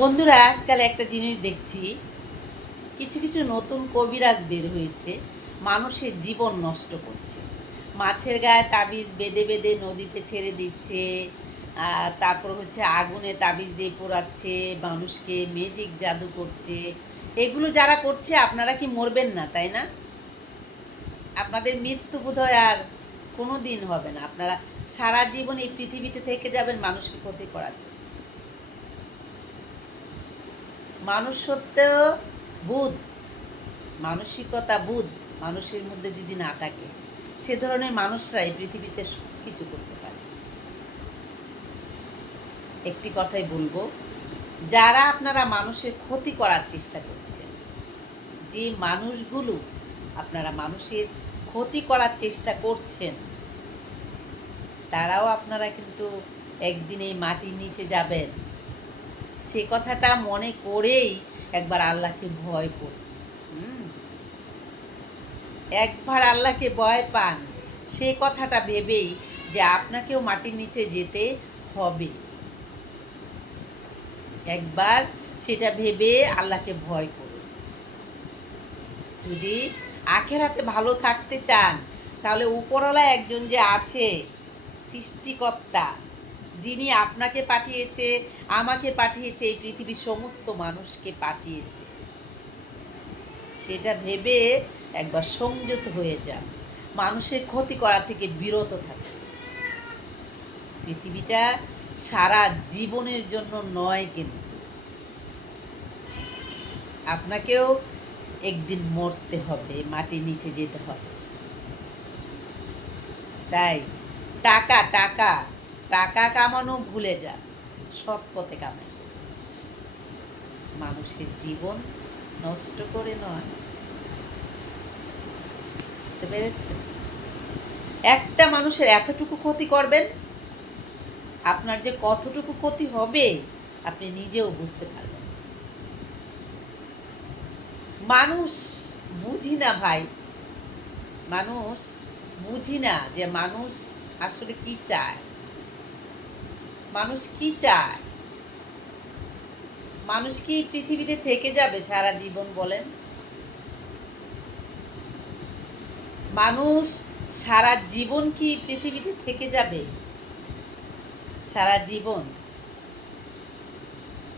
বন্ধুরা, আজকাল একটা জিনিস দেখছি, কিছু কিছু নতুন কবিরাজ বের হয়েছে, মানুষের জীবন নষ্ট করছে। মাছের গায়ে তাবিজ বেঁধে বেঁধে নদীতে ছেড়ে দিচ্ছে তারপর হচ্ছে আগুনে তাবিজ দিয়ে পোড়াচ্ছে, মানুষকে ম্যাজিক জাদু করছে। এগুলো যারা করছে, আপনারা কি মরবেন না, তাই না? আপনাদের মৃত্যু বোধহয় আর কোনো দিন হবে না। আপনারা সারা জীবন এই পৃথিবীতে থেকে যাবেন, মানুষকে ক্ষতি করার জন্য। মানুষ সত্ত্বেও বুধ, মানসিকতা বুধ মানুষের মধ্যে যদি না থাকে, সে ধরনের মানুষরা এই পৃথিবীতে কিছু করতে পারে। একটি কথাই বলব, যারা আপনারা মানুষের ক্ষতি করার চেষ্টা করছেন, যে মানুষগুলো আপনারা মানুষের ক্ষতি করার চেষ্টা করছেন, তারাও আপনারা কিন্তু একদিন এই মাটির নিচে যাবেন। সে কথাটা মনে করেই একবার আল্লাহকে ভয় করুন একবার আল্লাহকে ভয় পান, সে কথাটা ভেবেই যে আপনাকেও মাটির নিচে যেতে হবে। একবার সেটা ভেবে আল্লাহকে ভয় করুন যদি আখেরাতে ভালো থাকতে চান, তাহলে উপরওয়ালা একজন যে আছে, সৃষ্টিকর্তা যিনি আপনাকে পাঠিয়েছে, আমাকে পাঠিয়েছে, এই পৃথিবীর সমস্ত মানুষকে পাঠিয়েছে। সেটা ভেবে একবার সংযত হয়ে যান। মানুষের ক্ষতি করা থেকে বিরত থাকে পৃথিবীটা সারা জীবনের জন্য নয় কিন্তু। আপনাকেও একদিন মরতে হবে, মাটির নিচে যেতে হবে। তাই টাকা টাকা। টাকা কামানো ভুলে যান, সৎ পথে কামাই। মানুষের জীবন নষ্ট করে নয়। বুঝতে পেরেছেন? একটা মানুষের এতটুকু ক্ষতি করবেন, আপনার যে কতটুকু ক্ষতি হবে, আপনি নিজেও বুঝতে পারবেন মানুষ বুঝি না ভাই, মানুষ বুঝি না যে মানুষ আসলে কি চায়। মানুষ কি চায়? মানুষ কি পৃথিবীতে থেকে যাবে সারা জীবন বলেন? মানুষ সারা জীবন কি পৃথিবীতে থেকে যাবে? সারা জীবন।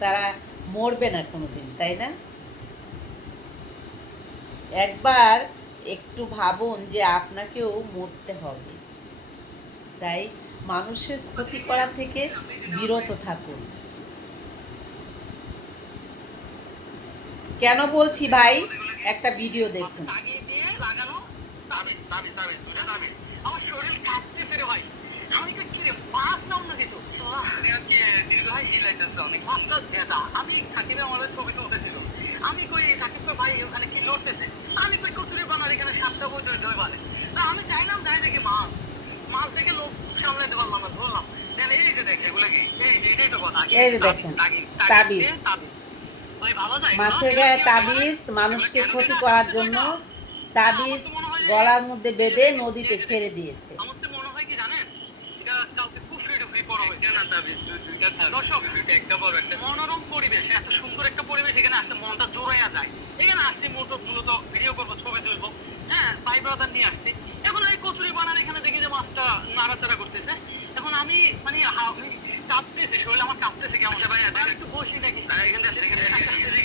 তারা মরবে না কোনোদিন, তাই না? একবার একটু ভাবুন যে আপনাকেও মরতে হবে, তাই মানুষের ক্ষতি করা থেকে বিরত থাকুন। কেন বলছি ভাই? একটা ভিডিও দেখুন লাগিয়ে দিয়ে লাগানো তাবিজ তাবিজ তাবিজ দুটো তাবিজ আমার শরীর কাঁপতেছে রে ভাই আমি কই কি রে মাছ না অন্য কিছু কি দীর্ঘ কি লাগতেছে অনেক মাছটা জেদা আমি সাকিবের আমাদের ছবি তুলতেছিল আমি কই সাকিব কই ভাই ওখানে কি লড়তেছে আমি কই কচুরি বানার এখানে সাতটা বই ধরে ধরে পারে না আমি চাইলাম যাই দেখি মাছ দেখে লোক সামলাতে পারলাম না ধরলাম। দেন এই যে দেখ এগুলো কি? এই যে এটাই তো কথা। এই যে দেখেন, তাবিজ। মাছের গায়ে তাবিজ। মানুষকে ক্ষতি করার জন্য তাবিজ গলার মধ্যে বেঁধে নদীতে ছেড়ে দিয়েছে আমার তো মনে হয় কি জানেন এটা কাউকে কুফরি টুফরি দর্শক একটা বড় একটা মনোরম পরিবেশ এত সুন্দর একটা পরিবেশ এখানে আসলে মনটা জোড়াইয়া যায়। এখানে আসছি মূলত মূলত ভিডিও করব ছবি তুলবো। হ্যাঁ ভাই ব্রাদার নিয়ে আসছি। এখন এই কচুরি বানার এখানে দেখি যে মাছটা নাড়াচাড়া করতেছে। এখন আমি মানে কাঁপতেছি শরীর আমার কাঁপতেছে কেমন ভাই একটু বসি দেখি।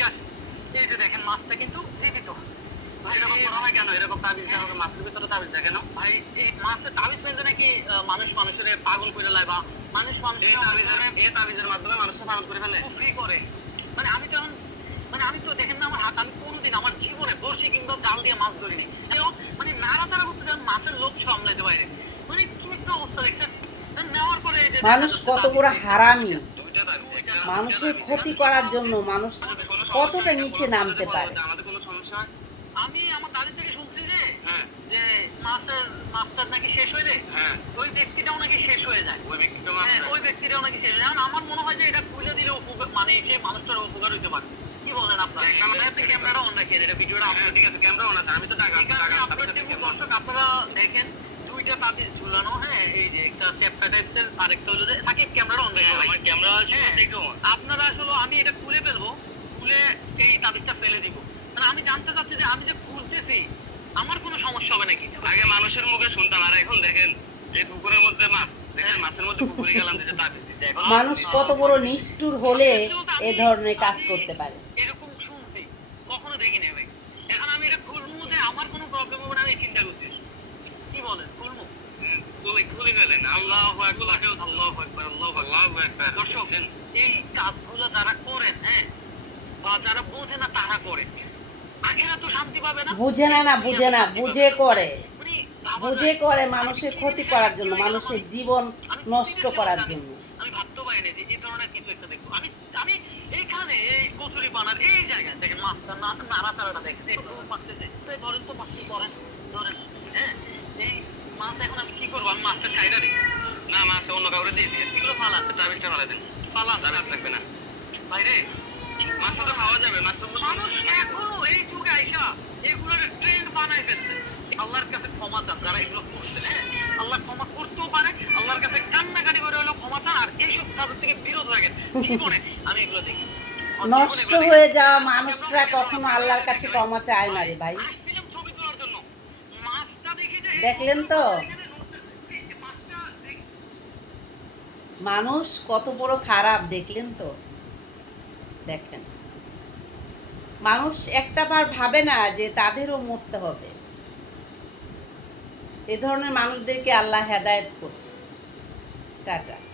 আসে। এই যে দেখেন মাছটা কিন্তু জীবিত। মাছের ভিতরে তাবিজ কেন ভাই এই মাছের তাবিজ বেঁধে নাকি মানুষ মানুষের পাগল করে লাই বা মানুষ মানুষের এই তাবিজের মাধ্যমে মানুষের পাগল করে ফেলে। ফ্রি করে। মানে আমি তো মানে আমি তো দেখেন না আমার হাত আমি কোনোদিন আমার জীবনে বড়শি কিংবা জাল দিয়ে মাছ ধরিনি। মানে নাড়াচাড়া করতে চান মাছের লোভ সামলাইতে পারে মানে কি একটা অবস্থা দেখছেন? নেওয়ার পরে মানুষ কত বড় হারামি। মানুষের ক্ষতি করার জন্য মানুষ কতটা নিচে নামতে পারে? আমাদের কোনো সমস্যা? আমি আমার দাদির থেকে শুনছি যে যে মাছের মাছটার নাকি শেষ হয়ে যায়? ওই ব্যক্তিটাও নাকি শেষ হয়ে যায়। ওই ব্যক্তিটা ওই ব্যক্তিটাও নাকি শেষ হয়ে এখন আমার মনে হয় যে এটা খুলে দিলে উপকার মানে সেই মানুষটার উপকার হইতে পারে। কি বলেন আপনারা? আপনি ক্যামেরাটা অন রাখেন এটা ভিডিওটা আপলোড ঠিক আছে ক্যামেরা অন আছে আমি তো টাকা টাকা দর্শক আপনারা দেখেন দুইটা তাবিজ ঝুলানো হ্যাঁ এই যে একটা চ্যাপ্টার টাইপসের আরেকটা হলো যে সাকিব ক্যামেরা অন রাখো আমার ক্যামেরা আছে আপনারা আসলে আমি এটা খুলে ফেলছি খুলে এই তাবিজটা ফেলে দিব। মানে আমি জানতে চাচ্ছি যে আমি যে খুলতেছি আমার কোনো সমস্যা হবে নাকি? আগে মানুষের মুখে শুনতাম আর এখন দেখেন এই পুকুরের মধ্যে মাছ দেখেন মাছের মধ্যে পুকুরে গেলাম দিছে তাবিজ দিছে এখন মানুষ কত বড় নিষ্ঠুর হলে এ ধরনের কাজ করতে পারে। এরকম শুনছি কখনো দেখি নাই ভাই এখন আমি এটা খুলবো যে আমার কোনো প্রবলেম হবে না আমি চিন্তা করতেছি। কি বলেন খুলবো? হুম, খুলে খুলে গেলেন আল্লাহ আকবার আল্লাহ আকবার আল্লাহ আকবার আল্লাহু আকবার। দর্শক এই কাজগুলো যারা করেন হ্যাঁ বা যারা বোঝে না তারা করে বুঝে না না বুঝে না বুঝে করে। বুঝে করে মানুষের ক্ষতি করার জন্য মানুষের মানে? জীবন নষ্ট করার জন্য। আমি ভাবতে পারিনি যে এই ধরনের কিছু একটা দেখব। আমি আমি এইখানে এই কচুরি পানার এই জায়গায় দেখেন মাছটা না নাড়াচাড়াটা দেখেন। এই মারতেছে। এই ধরেন তো মাছটি ধরেন ধরেন হ্যাঁ? এই মাছ এখন আমি কি করব? আমি মাছটা চাইটা দিই। না মাছ অন্য কাউরে দিয়ে এগুলো ফালান। তাবিজটা ফালাই দেন। ফালান। তাবিজ লাগবে না। বাইরে মাছটা খাওয়া যাবে মাছটা মানুষ এখনও আইসা এগুলোর ট্রেন্ড বানাই ফেলছে। আল্লাহর কাছে ক্ষমা চান যারা এগুলো করছে হ্যাঁ? আল্লাহ ক্ষমা করতেও পারে আল্লাহর কাছে কান্নাকাটি করে হলেও ক্ষমা চান আর এইসব কাজের থেকে বিরত রাখেন জীবনে আমি এগুলো দেখি। নষ্ট হয়ে যাওয়া মানুষরা কখনো আল্লাহর কাছে ক্ষমা চায় না রে ভাই। দেখলেন তো? মানুষ কত বড় খারাপ দেখলেন তো? দেখেন। মানুষ একটা বার ভাবে না যে তাদেরও মরতে হবে। এ ধরনের মানুষদেরকে আল্লাহ হেদায়ত করুন। টাটা।